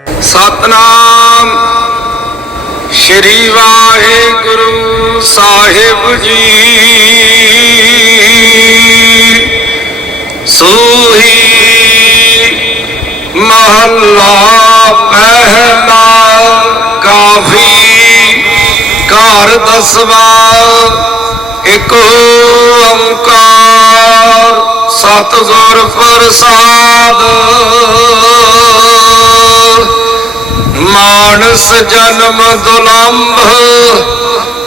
ਸਤਨਾਮ। ਸ਼੍ਰੀ ਵਾਹਿਗੁਰੂ ਸਾਹਿਬ ਜੀ। ਸੋਹੀ ਮਹੱਲਾ ਪਹਿਲਾ ਕਾਫੀ ਘਰ ਦਸਵਾ। ਇੱਕ ਓੰਕਾਰ ਸਤਿਗੁਰ ਪ੍ਰਸਾਦ ਮਾਨਸ ਜਨਮ ਦੁਲੰਭ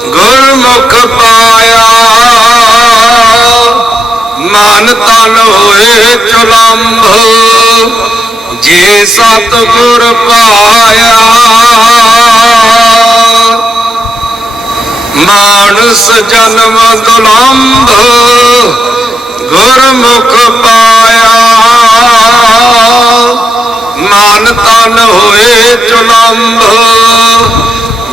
ਗੁਰਮੁਖ ਪਾਇਆ। ਮਨ ਤਨ ਹੋਏ ਚੁਲੰਭ ਜੇ ਸਤਿਗੁਰ ਪਾਇਆ। ਮਾਨਸ ਜਨਮ ਦੁਲੰਭ ਗੁਰਮੁਖ ਪਾਇਆ ਮਨ ਤਨ ਹੋਏ ਚੁਲੰਭ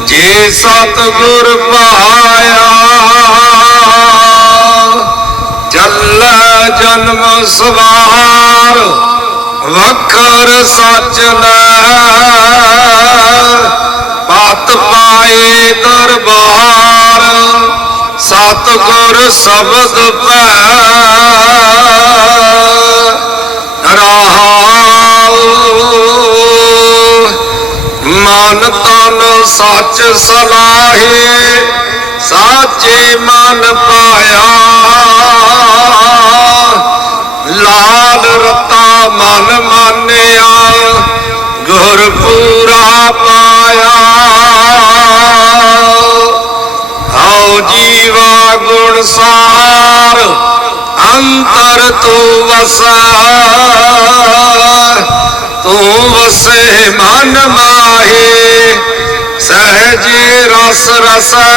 ਜੇ ਸਤਿਗੁਰ ਪਾਇਆ। ਚੱਲ ਜਨਮ ਸਵਾਰ, ਵਖਰ ਸੱਚ ਲੈ। ਪਤ ਪਾਏ ਦਰਬਾਰ, ਸਤਿਗੁਰ ਸ਼ਬਦ ਪੈ। ਰਹਾਉ, ਮਨ ਤਨ ਸੱਚ ਸਲਾਹੇ, ਸਾਚੇ ਮਨ ਪਾਇਆ। ਲਾਲ ਰਤਾ ਮਨ ਮਾਨਿਆ, ਗੁਰ ਪੂਰਾ ਪਾਇਆ। ਹਉ ਜੀਵਾ ਗੁਣ ਸਾਰ, ਅੰਤਰ ਤੂੰ ਵਸੈ। ਤੂੰ ਵਸੇ ਮਨ ਮਾਹੇ। ਸਹਜੇ ਰਸ ਰਸੈ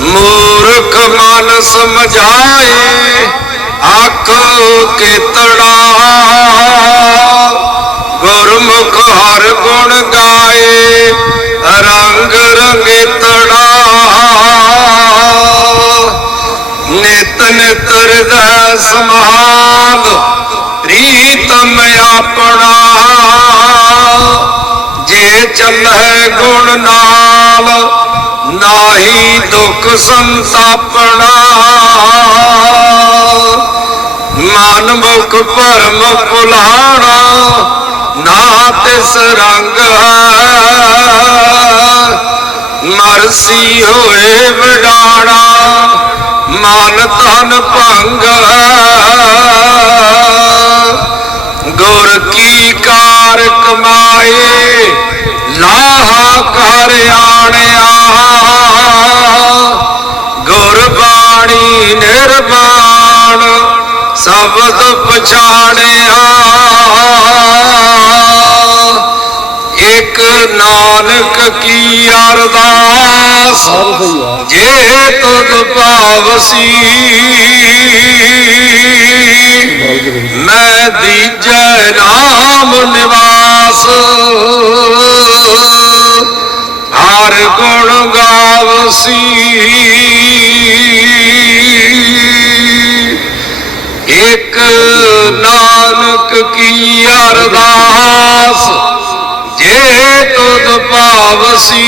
ਮੂਰਖ ਮਨ ਸਮਝਾਏ, ਆਖੋ ਕੀਤੜਾ ਗੁਰਮੁਖ ਹਰ ਗੁਣ ਗਾਏ, ਰੰਗ ਰੰਗੇਤੜਾ ਨਿਤ ਨਿਤ ਹਿਰਦੈ ਸਮਾਗ ਪ੍ਰੀਤਮ ਆਪਣਾ। ਜੇ ਚੱਲੈ ਗੁਣ ਨਾਲ, ਨਾਹੀ ਦੁੱਖ ਸੰਤਾਪਣਾ। ਮਨ ਮੁਖ ਭਰਮ ਭੁਲਾਣਾ, ਨਾ ਤਿਸ ਰੰਗ ਹੈ। ਮਰਸੀ ਹੋਏ ਵਿਡਾਣਾ ਮਨ ਤਨ ਭੰਗ ਹੈ। ਗੁਰ ਕੀ ਕਾ ਕਾਰ ਕਮਾਏ, ਲਾਹਾ ਕਰ ਆਣਿਆ। ਗੁਰਬਾਣੀ ਨਿਰਵਾਣ ਸ਼ਬਦ ਪਛਾਣਿਆ। ਇੱਕ ਨਾਨਕ ਕੀ ਅਰਦਾਸ, ਜੇ ਤੁਧ ਭਾਵਸੀ ਮੈਂ ਦੀਜੈ ਨਾਮ ਨਿਵਾਸ। ਹਰ ਗੁਣ ਗਾਵਸੀ। ਇਕ ਨਾਨਕ ਕੀ ਅਰਦਾਸ, ਜੇ ਤੁਧ ਭਾਵਸੀ।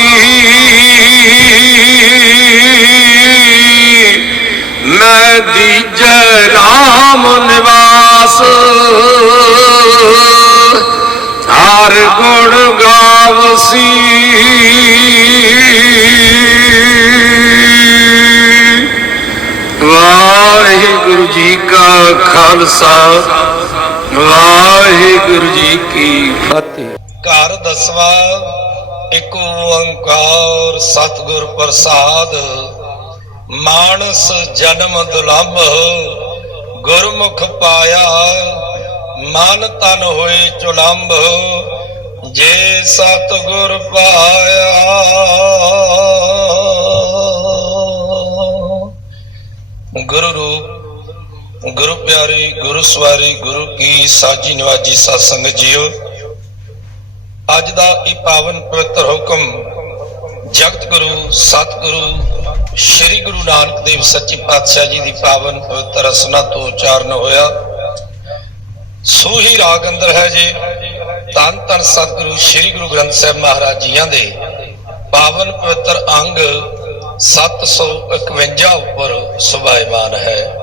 ਮੈਂ ਦੀਜੈ ਰਾਮ ਨਿਵਾਸ। ਹਰ ਗੁਣ ਗਾਵਸੀ। ਵਾਹਿਗੁਰੂ ਜੀ ਕਾ ਖਾਲਸਾ, ਵਾਹਿਗੁਰੂ ਜੀ ਕੀ ਫਤਿਹ। ਘਰ ਦਸਵਾ, ਇੱਕ ਓੰਕਾਰ ਸਤਿਗੁਰ ਪ੍ਰਸਾਦ। ਮਾਨਸ ਜਨਮ ਦੁਲੰਭ, ਗੁਰਮੁਖ ਪਾਇਆ। ਮਨ ਤਨ ਹੋਏ ਚੁਲੰਭ ਜੇ ਸਤਿਗੁਰ ਪਾਇਆ। ਗੁਰੂ ਰੂਪ, ਗੁਰੂ ਪਿਆਰੀ, ਗੁਰੂ ਸਵਾਰੀ, ਗੁਰੂ ਕੀ ਸਾਜੀ ਨਵਾਜੀ ਸਤ ਸੰਗਤ ਜੀਓ। ਅੱਜ ਦਾ ਇਹ ਪਾਵਨ ਪਵਿੱਤਰ ਹੁਕਮ ਜਗਤ ਗੁਰੂ, ਸਤਿਗੁਰੂ, ਸ੍ਰੀ ਗੁਰੂ ਨਾਨਕ ਦੇਵ ਸੱਚੇ ਪਾਤਸ਼ਾਹ ਜੀ ਦੀ ਪਾਵਨ ਪਵਿੱਤਰ ਰਸਨਾ ਤੋਂ ਉਚਾਰਨ ਹੋਇਆ। ਸੂਹੀ ਰਾਗ ਅੰਦਰ ਹੈ ਜੇ। ਧੰਨ ਧੰਨ ਸਤਿਗੁਰੂ ਸ੍ਰੀ ਗੁਰੂ ਗ੍ਰੰਥ ਸਾਹਿਬ ਮਹਾਰਾਜ ਜੀਆਂ ਦੇ। ਪਾਵਨ ਪਵਿੱਤਰ ਅੰਗ 751 ਉੱਪਰ ਸੁਭਾਇਮਾਨ ਹੈ।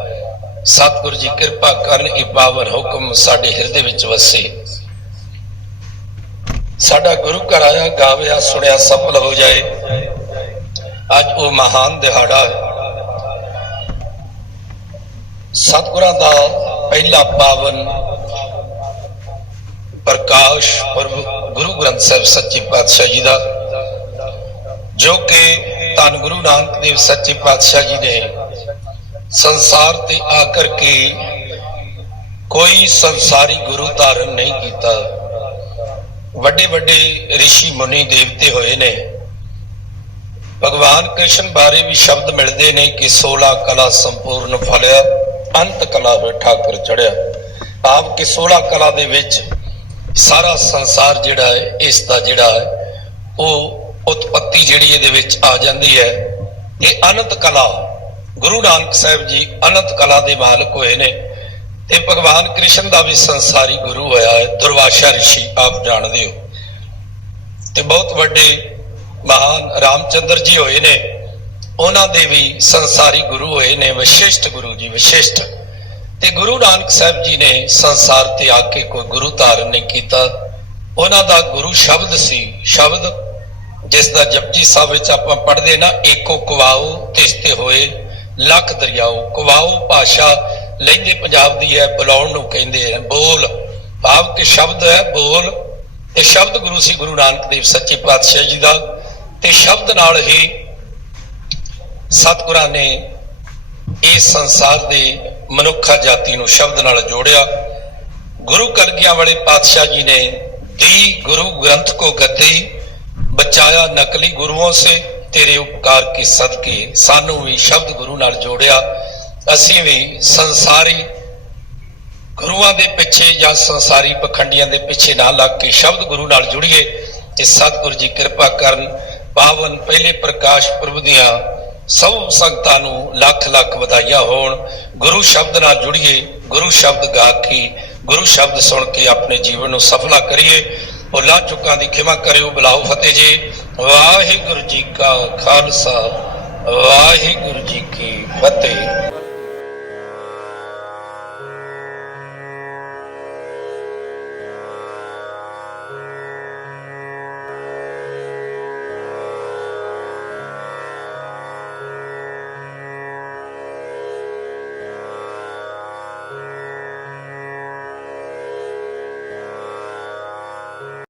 ਸਤਿਗੁਰੂ ਜੀ ਕਿਰਪਾ ਕਰਨ ਇਹ ਪਾਵਨ ਹੁਕਮ ਸਾਡੇ ਹਿਰਦੇ ਵਿੱਚ ਵਸੇ। ਸਾਡਾ ਗੁਰੂ ਘਰ ਆਇਆ, ਗਾਵਿਆ, ਸੁਣਿਆ, ਸਫਲ ਹੋ ਜਾਏ। ਅੱਜ ਉਹ ਮਹਾਨ ਦਿਹਾੜਾ ਹੈ। ਸਤਿਗੁਰਾਂ ਦਾ ਪਹਿਲਾ ਪਾਵਨ ਪ੍ਰਕਾਸ਼ ਪੁਰਬ ਗੁਰੂ ਗ੍ਰੰਥ ਸਾਹਿਬ ਸੱਚੇ ਪਾਤਸ਼ਾਹ ਜੀ ਦਾ, ਜੋ ਕਿ ਧੰਨ ਗੁਰੂ ਨਾਨਕ ਦੇਵ ਸੱਚੇ ਪਾਤਸ਼ਾਹ ਜੀ ਨੇ ਸੰਸਾਰ ਤੇ ਆ ਕਰਕੇ ਕੋਈ ਸੰਸਾਰੀ ਗੁਰੂ ਧਾਰਨ ਨਹੀਂ ਕੀਤਾ। ਵੱਡੇ ਵੱਡੇ ઋષਿ ਮੁਨੀ ਦੇਵਤੇ ਹੋਏ ਨੇ। ਭਗਵਾਨ ਕ੍ਰਿਸ਼ਨ ਬਾਰੇ ਵੀ ਸ਼ਬਦ ਮਿਲਦੇ ਨੇ ਕਿ 16 ਕਲਾ ਸੰਪੂਰਨ ਫਲਿਆ, ਅੰਤ ਕਲਾ ਹੋਏ ਠਾਕੁਰ ਚੜਿਆ ਆਪ ਕਿ 16 ਕਲਾ ਦੇ ਵਿੱਚ ਸਾਰਾ ਸੰਸਾਰ ਜਿਹੜਾ ਹੈ, ਇਸ ਦਾ ਜਿਹੜਾ ਹੈ, ਉਹ ਉਤਪਤੀ ਜਿਹੜੀ ਇਹਦੇ ਵਿੱਚ ਆ ਜਾਂਦੀ ਹੈ ਇਹ ਅਨੰਤ ਕਲਾ, ਗੁਰੂ ਨਾਨਕ ਸਾਹਿਬ ਜੀ ਅਨੰਤ ਕਲਾ ਦੇ ਮਾਲਕ ਹੋਏ ਨੇ ਤੇ ਭਗਵਾਨ ਕ੍ਰਿਸ਼ਨ ਦਾ ਵੀ ਸੰਸਾਰੀ ਗੁਰੂ ਹੋਇਆ ਹੈ, ਦੁਰਵਾਸ਼ਾ ਰਿਸ਼ੀ, ਆਪ ਜਾਣਦੇ ਹੋ। ਤੇ ਬਹੁਤ ਵੱਡੇ ਮਹਾਨ ਰਾਮਚੰਦਰ ਜੀ ਹੋਏ ਨੇ, ਉਹਨਾਂ ਦੇ ਵੀ ਸੰਸਾਰੀ ਗੁਰੂ ਹੋਏ ਨੇ, ਵਿਸ਼ਿਸ਼ਟ ਗੁਰੂ ਜੀ, ਵਿਸ਼ਿਸ਼ਟ। ਤੇ ਗੁਰੂ ਨਾਨਕ ਸਾਹਿਬ ਜੀ ਨੇ ਸੰਸਾਰ ਤੇ ਆ ਕੇ ਕੋਈ ਗੁਰੂ ਧਾਰਨ ਨਹੀਂ ਕੀਤਾ। ਉਹਨਾਂ ਦਾ ਗੁਰੂ ਸ਼ਬਦ ਸੀ, ਸ਼ਬਦ, ਜਿਸ ਦਾ ਜਪਜੀ ਸਾਹਿਬ ਵਿੱਚ ਆਪਾਂ ਪੜ੍ਹਦੇ ਨਾ, ਏਕੋ ਕਵਾਓ ਤਿਸ ਤੇ ਹੋਏ, ਲੱਖ ਦਰਿਆਓ, ਕਵਾਓ ਭਾਸ਼ਾ ਲਹਿੰਦੇ ਪੰਜਾਬ ਦੀ ਹੈ, ਬੁਲਾਉਣ ਨੂੰ ਕਹਿੰਦੇ ਹਨ ਬੋਲ। ਭਾਵ ਕਿ ਸ਼ਬਦ ਹੈ, ਬੋਲ। ਤੇ ਸ਼ਬਦ ਗੁਰੂ ਸੀ ਗੁਰੂ ਨਾਨਕ ਦੇਵ ਸੱਚੇ ਪਾਤਸ਼ਾਹ ਜੀ ਦਾ। ਤੇ ਸ਼ਬਦ ਨਾਲ ਹੀ ਸਤਿਗੁਰਾਂ ਨੇ ਇਸ ਸੰਸਾਰ ਦੇ ਮਨੁੱਖਾ ਜਾਤੀ ਨੂੰ ਸ਼ਬਦ ਨਾਲ ਜੋੜਿਆ, ਗੁਰੂ ਕਲਗੀਆਂ ਵਾਲੇ ਪਾਤਸ਼ਾਹ ਜੀ ਨੇ ਦੀ ਗੁਰੂ ਗ੍ਰੰਥ ਕੋ ਗੱਦੀ ਬਚਾਇਆ, ਨਕਲੀ ਗੁਰੂਆਂ ਸੇ ਤੇਰੇ ਉਪਕਾਰ ਕੀ ਸਦਕੇ, ਸਾਨੂੰ ਵੀ ਸ਼ਬਦ ਗੁਰੂ ਨਾਲ ਜੋੜਿਆ। ਅਸੀਂ ਵੀ ਸੰਸਾਰੀ ਗੁਰੂਆਂ ਦੇ ਪਿੱਛੇ ਜਾਂ ਸੰਸਾਰੀ ਪਖੰਡੀਆਂ ਦੇ ਪਿੱਛੇ ਨਾ ਲੱਗ ਕੇ ਸ਼ਬਦ ਗੁਰੂ ਨਾਲ ਜੁੜੀਏ, ਤੇ ਸਤਿਗੁਰੂ ਜੀ ਕਿਰਪਾ ਕਰਨ, ਪਾਵਨ, ਪਹਿਲੇ ਪ੍ਰਕਾਸ਼ ਪੁਰਬ ਦੀਆਂ ਸਭ ਸੰਗਤਾਂ ਨੂੰ ਲੱਖ ਲੱਖ ਵਧਾਈਆਂ ਹੋਣ। ਗੁਰੂ ਸ਼ਬਦ ਨਾਲ ਜੁੜੀਏ, ਗੁਰੂ ਸ਼ਬਦ ਗਾ ਕੇ, ਗੁਰੂ ਸ਼ਬਦ ਸੁਣ ਕੇ ਆਪਣੇ ਜੀਵਨ ਨੂੰ ਸਫਲਾ ਕਰੀਏ। ਭੁੱਲਾਂ ਚੁੱਕਾਂ ਦੀ ਖਿਮਾ ਕਰਿਓ ਬੁਲਾਓ ਫਤਿਹ ਜੀ। ਵਾਹਿਗੁਰੂ ਜੀ ਕਾ ਖਾਲਸਾ, ਵਾਹਿਗੁਰੂ ਜੀ ਕੀ ਫਤਿਹ।